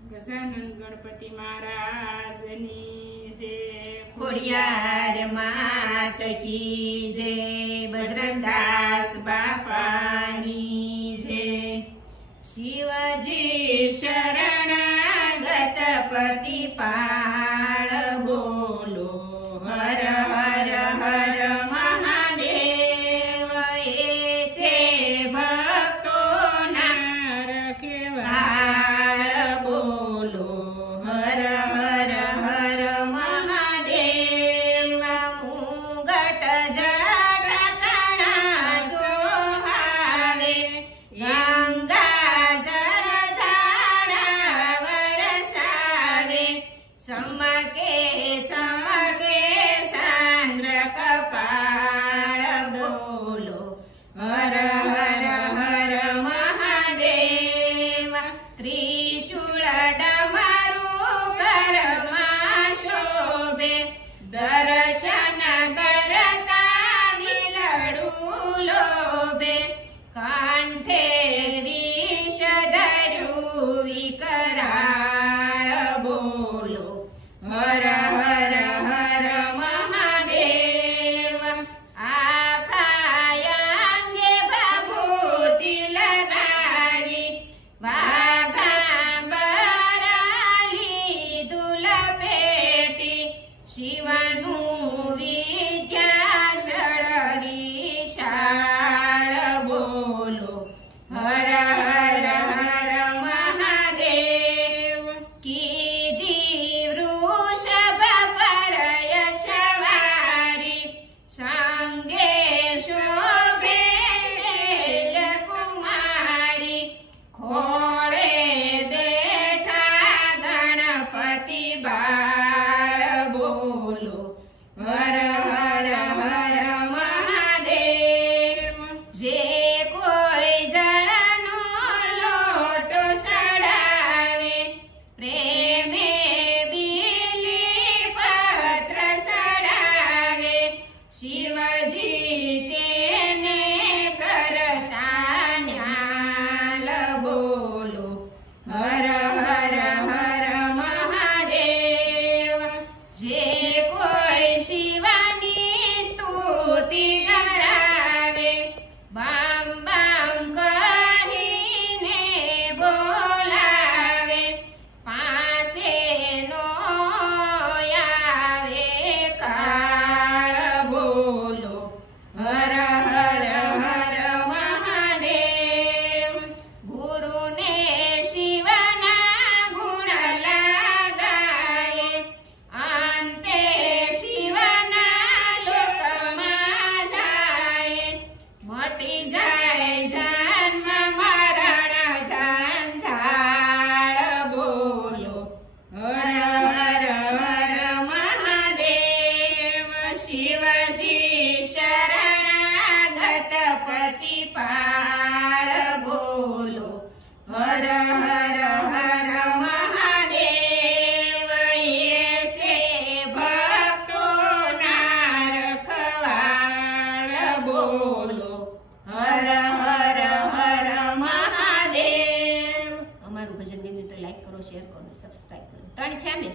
ગજાનન ગણપતિ મહારાજની જય, ખોડિયાર માત કી જય, બજરંગદાસ બાપાની જય। શિવજી શરણાગત પ્રતિપાળ બોલો, હર હર હર મહાદેવ। એ છે ભક્તોના રખેવાળ બોલો, હર હર હર મહાદેવ। મુગટ જટ તણા સોહાવે, ગંગા જળધારા વરસાવે। ચમકે ચમકે સાંદ્ર કપાળ બોલો, હર હર હર મહાદેવ। ત્રિશૂળ ડમરું કરમાં શોભે, દર્શન કરતા દિલડું લોભે। કાંઠે વિષ ધર્યું વિકરાળ બોલો, હર હર હર મહાદેવ। આખા અંગે ભભૂતિ લગાવી, વાઘાંબરાલી દુલપેટી। શિવનું વિદ્યાશળ વિશાળ બોલો, હર હર હર મહાદેવ। કીધી વૃષભ પર યશવારી, સંગે શોભે શૈલકુમારી। ખોળે બેઠા ગણપતિ બાળ બોલો, હર હર હર મહાદેવ। જે કોઈ જળનો લોટો સડાવે, પ્રેમે બીલી પત્ર સડાવે। શિવજી તેને કરતા ન્યાલ બોલો, હર હર હર મહાદેવ। જે કોઈ શિવની સ્તુતિ કરાવે, બામ બામ કહીને બોલાવે। પાસે નો આવે કાળ બોલો, હર હર હર મહાદેવ। ગુરુને શિવના ગુણ લાગાય, અંતે શિવના લોકમાં જાય। મટી જાય જન્મ મરણ ઝંઝાળ બોલો, હર હર હર મહાદેવ। શિવજી શરણાગત પ્રતિપાળ બોલો, હર હર હર મહાદેવ। એ છે ભક્તોના રખવાળ બોલો, હર હર હર મહાદેવ। અમારું ભજન ગમ્યું તો લાઈક કરો, શેર કરો, સબસ્ક્રાઈબ કરો। ત્રણ થયા ને?